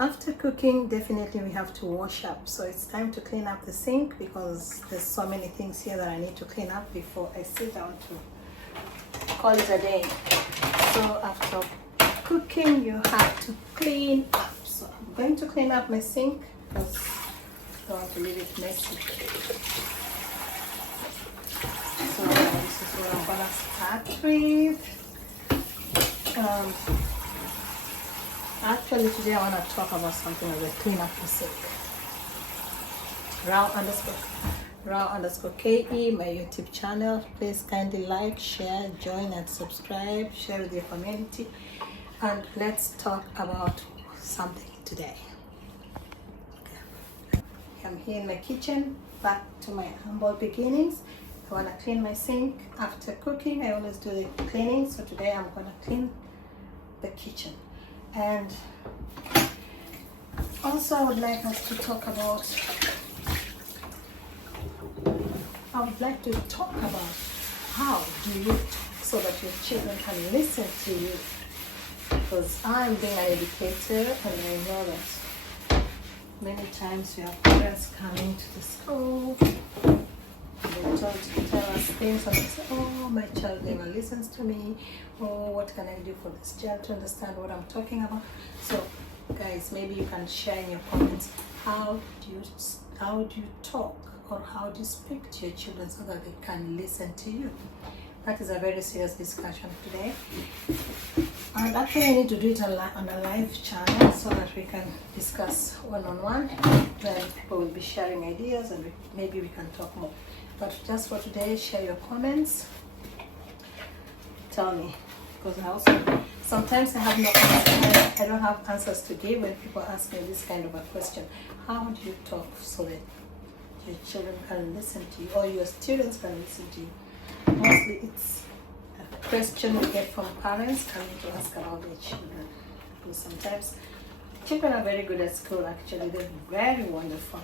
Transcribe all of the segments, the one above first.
After cooking, definitely we have to wash up. So it's time to clean up the sink because there's so many things here that I need to clean up before I sit down to call it a day. So after cooking, you have to clean up. So I'm going to clean up my sink because I don't want to leave it messy. So this is what I'm gonna start with. Actually, today I want to talk about something as I clean up the sink. Raw_KE, my YouTube channel. Please kindly like, share, join, and subscribe. Share with your community. And let's talk about something today. Okay. I'm here in my kitchen, back to my humble beginnings. I want to clean my sink. After cooking, I always do the cleaning. So today I'm going to clean the kitchen. And also I would like us to talk about, how do you talk so that your children can listen to you. Because I'm being an educator and I know that many times we have parents coming to the school. They try to tell us things and they say, oh, my child never listens to me. Oh, what can I do for this child to understand what I'm talking about? So, guys, maybe you can share in your comments how do you talk or how do you speak to your children so that they can listen to you. That is a very serious discussion today. And actually, I need to do it on a live channel so that we can discuss one-on-one. Then people will be sharing ideas and maybe we can talk more. But just for today, share your comments. Tell me, because I also sometimes I have no answers. I don't have answers to give when people ask me this kind of a question. How do you talk so that your children can listen to you or your students can listen to you? Mostly it's a question we get from parents coming to ask about their children. Because sometimes children are very good at school actually. They're very wonderful.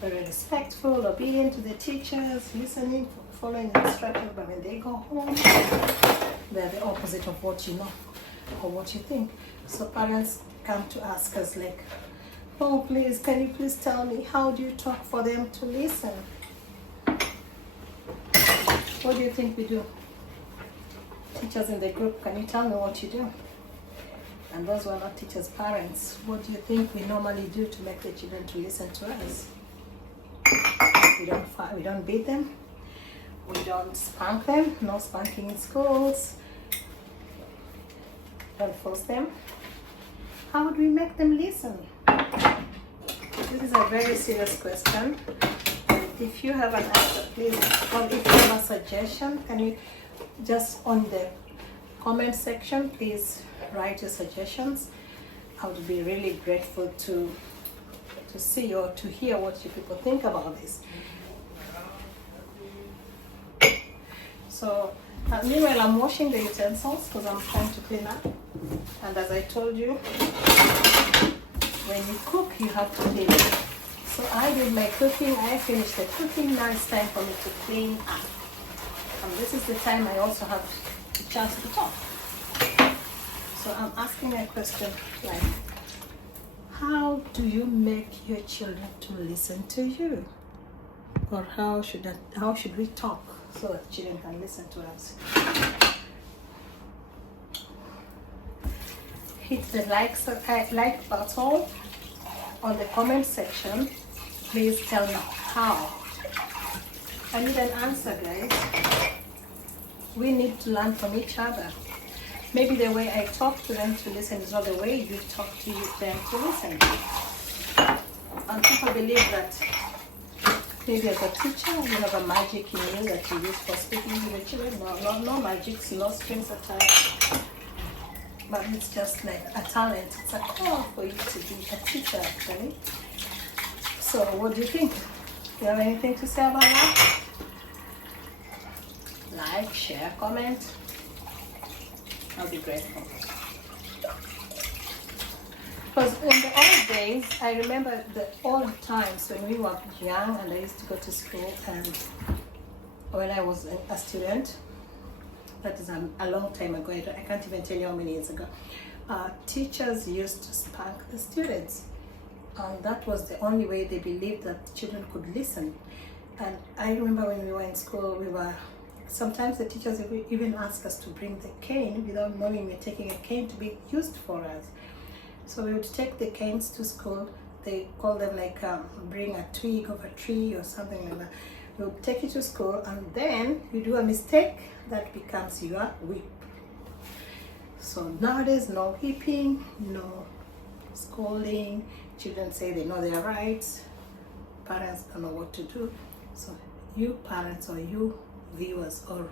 Very respectful, obedient to the teachers, listening, following instructions, but when they go home, they're the opposite of what you know or what you think. So parents come to ask us like, oh please, can you please tell me how do you talk for them to listen? What do you think we do? Teachers in the group, can you tell me what you do? And those who are not teachers, parents, what do you think we normally do to make the children to listen to us? We don't beat them. We don't spank them. No spanking in schools. Don't force them. How would we make them listen? This is a very serious question. If you have an answer, please, or if you have a suggestion, can you just on the comment section, please write your suggestions. I would be really grateful to see or to hear what you people think about this. So meanwhile I'm washing the utensils because I'm trying to clean up, and as I told you, when you cook you have to clean it. So I did my cooking, I finished the cooking, now it's time for me to clean up. And this is the time I also have a chance to talk. So I'm asking a question like, how do you make your children to listen to you? Or how should we talk so that children can listen to us? Hit the like button on the comment section. Please tell me how. I need an answer, guys. We need to learn from each other. Maybe the way I talk to them to listen is not the way you talk to them to listen. And people believe that maybe as a teacher you have a magic in you that you use for speaking to the children. No magic, no strings attached. But it's just like a talent. It's a call for you to be a teacher actually. So what do you think? Do you have anything to say about that? Like, share, comment. I'll be grateful. Because in the old days, I remember the old times when we were young and I used to go to school, and when I was a student, that is a long time ago, I can't even tell you how many years ago. teachers used to spank the students, and that was the only way they believed that children could listen. And I remember when we were in school, sometimes the teachers even asked us to bring the cane without knowing we're taking a cane to be used for us. So we would take the canes to school. They call them like bring a twig of a tree or something like that. We would take it to school, and then you do a mistake, that becomes your whip. So nowadays, no whipping, no scolding. Children say they know their rights. Parents don't know what to do. So you parents, or you viewers, or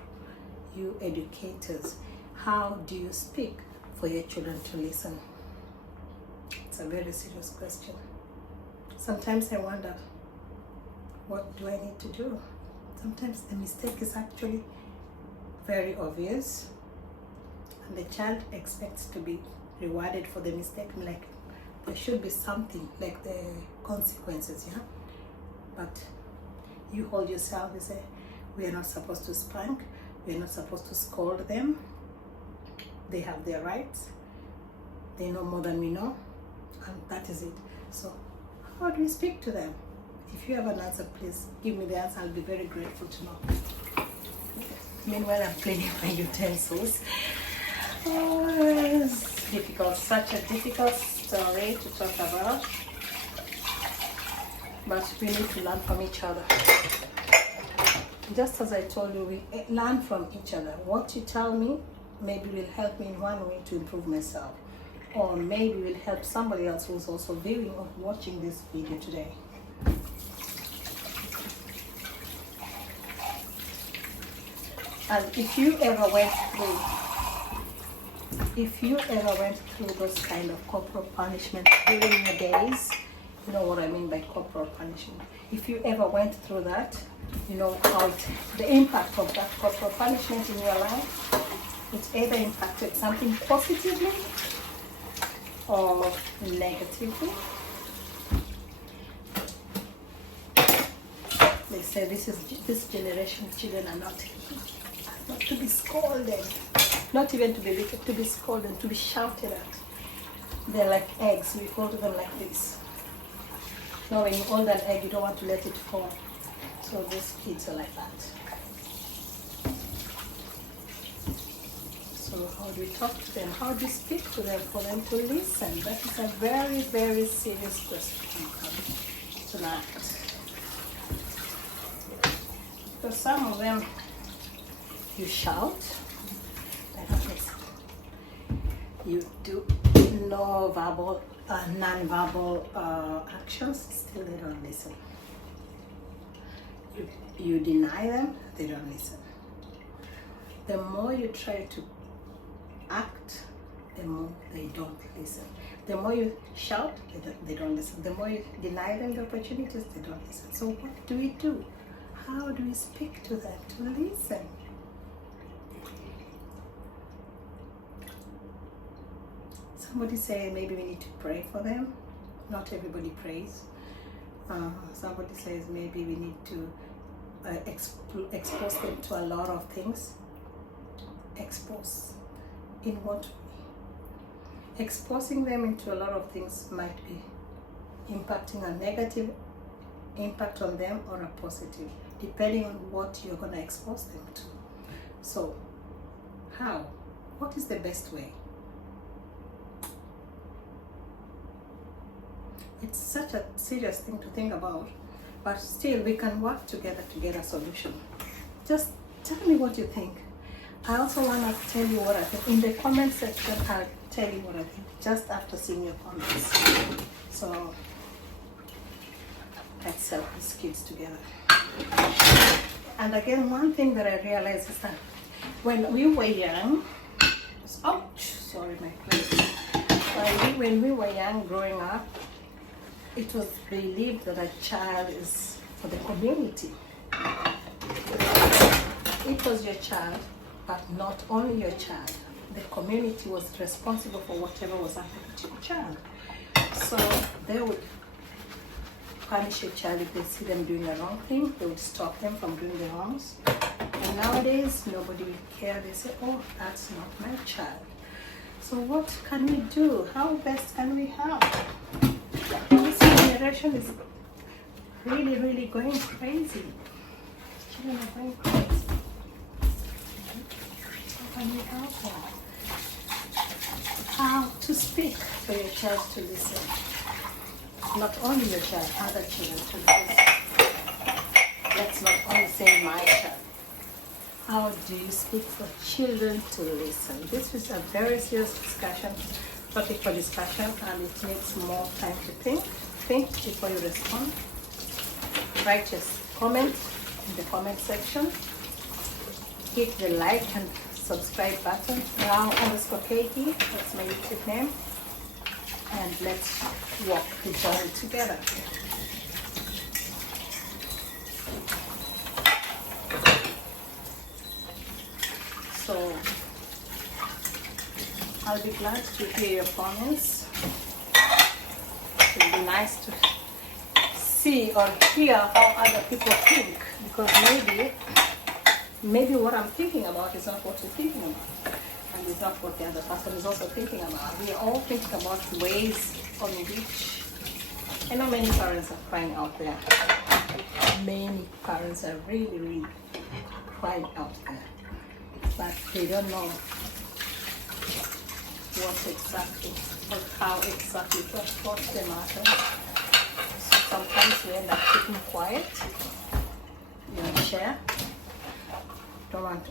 you educators, how do you speak for your children to listen? It's a very serious question. Sometimes I wonder, what do I need to do? Sometimes the mistake is actually very obvious, and the child expects to be rewarded for the mistake. Like there should be something, like the consequences, yeah? But you hold yourself and say, we are not supposed to spank, we are not supposed to scold them. They have their rights. They know more than we know, and that is it. So how do we speak to them? If you have an answer, please give me the answer. I'll be very grateful to know. Meanwhile, I'm cleaning my utensils. Oh, it's difficult, such a difficult story to talk about. But we need to learn from each other. Just as I told you, we learn from each other. What you tell me maybe will help me in one way to improve myself, or maybe will help somebody else who's also viewing or watching this video today. And if you ever went through those kind of corporal punishment during your days, you know what I mean by corporal punishment. If you ever went through that, you know how the impact of that corporal punishment in your life, it's either impacted something positively or negatively. They say this generation children are not to be scolded, not even to be scolded, to be shouted at. They're like eggs. We hold them like this. Now when you hold an egg, you don't want to let it fall. So these kids are like that. So how do we talk to them? How do we speak to them for them to listen? That is a very, very serious question tonight. Because some of them, you shout, they don't listen. You do non-verbal actions, still they don't listen. You deny them, they don't listen. The more you try to act, the more they don't listen. The more you shout, they don't listen. The more you deny them the opportunities, they don't listen. So what do we do? How do we speak to them to listen? Somebody say maybe we need to pray for them. Not everybody prays. Somebody says maybe we need to expose them to a lot of things. Expose. In what way? Exposing them into a lot of things might be impacting a negative impact on them or a positive, depending on what you're going to expose them to. So, how? What is the best way? It's such a serious thing to think about, but still we can work together to get a solution. Just tell me what you think. I also want to tell you what I think. In the comment section, I'll tell you what I think just after seeing your comments. So let's help these kids together. And again, one thing that I realized is that when we were young, ouch, sorry, my plate. When we were young, growing up, it was believed that a child is for the community. It was your child, but not only your child. The community was responsible for whatever was happening to your child. So they would punish your child if they see them doing the wrong thing. They would stop them from doing the wrongs. And nowadays, nobody will care. They say, oh, that's not my child. So what can we do? How best can we help? This generation is really going crazy. Children are going crazy. How can we help them? How to speak for your child to listen. Not only your child, other children to listen. Let's not only say my child. How do you speak for children to listen? This is a very serious topic for discussion, and it needs more time to think. Think before you respond. Write your comment in the comment section. Hit the like and subscribe button. Now_Katie, that's my YouTube name. And let's walk the journey together. So I'll be glad to hear your comments. It would be nice to see or hear how other people think, because maybe what I'm thinking about is not what you're thinking about, and it's not what the other person is also thinking about. We are all thinking about ways on which, I know many parents are crying out there. Many parents are really crying out there, but they don't know what exactly or how exactly to approach the matter. So sometimes we end up keeping quiet, you don't share. Don't want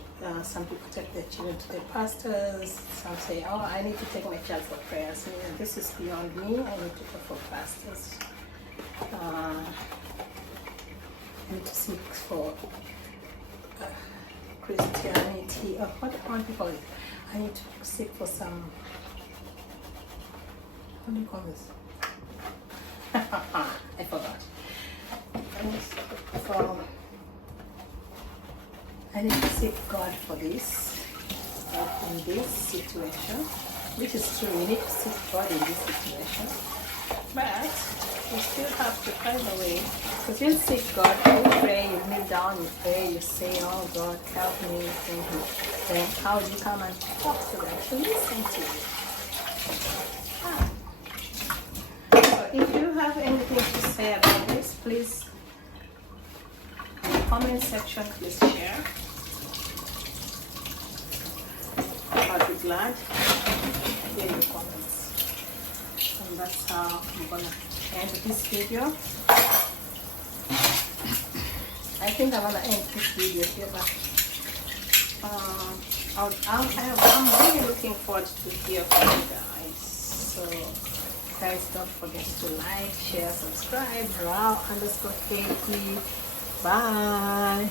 some people take their children to their pastors. Some say, oh, I need to take my child for prayers. This is beyond me. I need to go for pastors. I need to seek for Christianity, or what do you call it? I need to seek for some, what do you call this? I forgot. I need to seek God for this, in this situation, which is true. We need to seek God in this situation, but you still have to find a way. Because you seek God, you pray, you kneel down, you pray, you say, oh God, help me, thank you. Then how do you come and talk to them to listen to you? So if you have anything to say about this, please, in the comment section, please share. I'll be glad to hear your comments. And that's how I'm gonna end this video. I think I'm gonna end this video here, but I'm really looking forward to hear from you guys. So guys, don't forget to like, share, subscribe. Now_Katie. Bye.